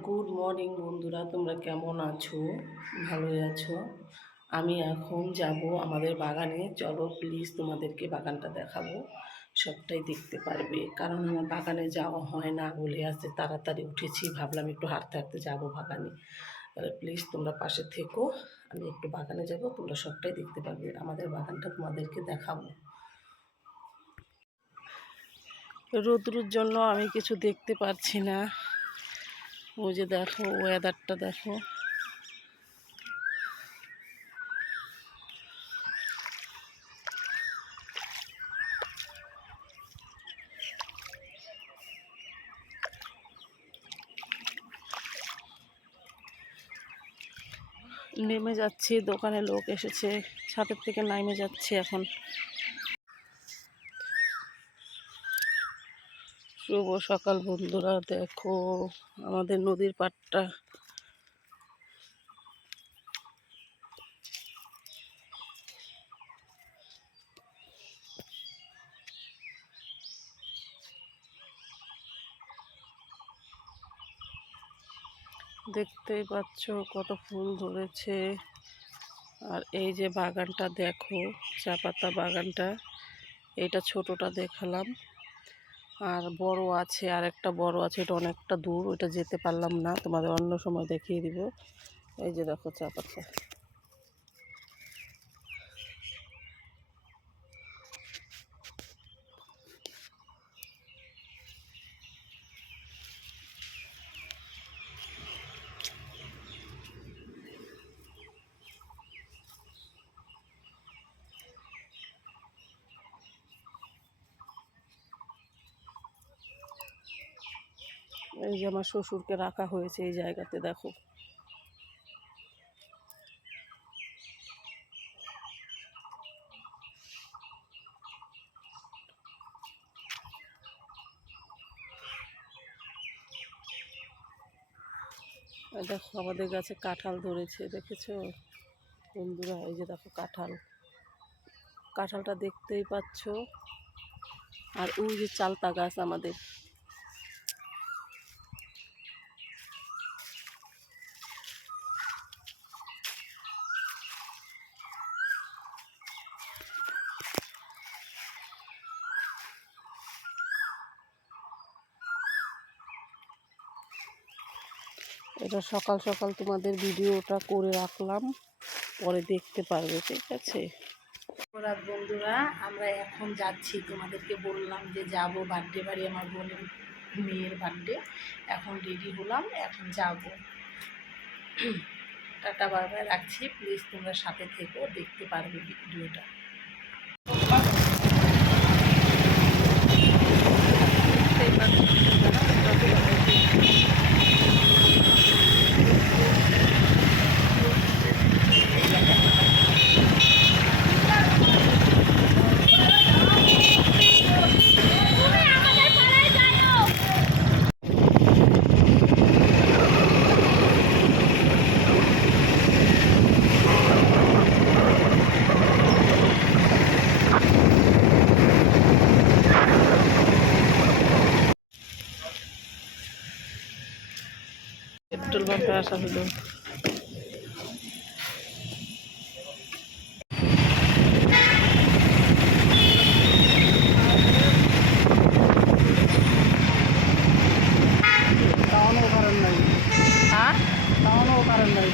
Good morning বন্ধুরা, তোমরা কেমন আছো? ভালোই আছো? আমি এখন যাব আমাদের বাগানে। চলো প্লিজ, তোমাদেরকে বাগানটা দেখাবো, সবটাই দেখতে পারবে। কারণ আমার বাগানে যাওয়া হয় না বলে আজকে তাড়াতাড়ি উঠেছি, ভাবলাম একটু হাঁটতে হাঁটতে যাবো বাগানে। তাহলে প্লিজ তোমরা পাশে থেকো, আমি একটু বাগানে যাব, তোমরা সবটাই দেখতে পারবে। আমাদের বাগানটা তোমাদেরকে দেখাবো। রোদ্রুর জন্য আমি কিছু দেখতে পাচ্ছি না। ওই যে দেখো, ওয়েদারটা দেখো। নেমে যাচ্ছি, দোকানে লোক এসেছে, ছাদের থেকে নেমে যাচ্ছি এখন। শুভ সকাল বন্ধুরা, দেখো আমাদের নদীর পাড়টা। দেখতেই পাচ্ছ কত ফুল ধরেছে। আর এই যে বাগানটা দেখো, চা পাতা বাগানটা, এটা ছোটটা দেখালাম। আর বড় আছে, আর একটা বড় আছে, এটা অনেকটা দূর, ওইটা যেতে পারলাম না, তোমাদের অন্য সময় দেখিয়ে দিব। এই যে দেখো চা পাতা। এই যে আমার শ্বশুরকে রাখা হয়েছে এই জায়গাতে, দেখো। দেখো আমাদের গাছে কাঁঠাল ধরেছে, দেখেছো বন্ধুরা? এই যে দেখো কাঁঠালটা দেখতেই পাচ্ছ। আর ওই যে চালতা গাছ আমাদের। এটা সকাল সকাল তোমাদের ভিডিওটা করে রাখলাম, পরে দেখতে পারবে, ঠিক আছে? রাত বন্ধুরা, আমরা এখন যাচ্ছি, তোমাদেরকে বললাম যে যাব বার্থডে বাড়ি, আমার বোনের মেয়ের বার্থডে। এখন রেডি হলাম, এখন যাব। টাটা বাই বাই, রাখছি। প্লিজ তোমরা সাথে থেকো, দেখতে পারবে ভিডিওটা। পেট্রোল পাম্পে আসা হলো। কারণ নাই, হ্যাঁ, কারণ নাই।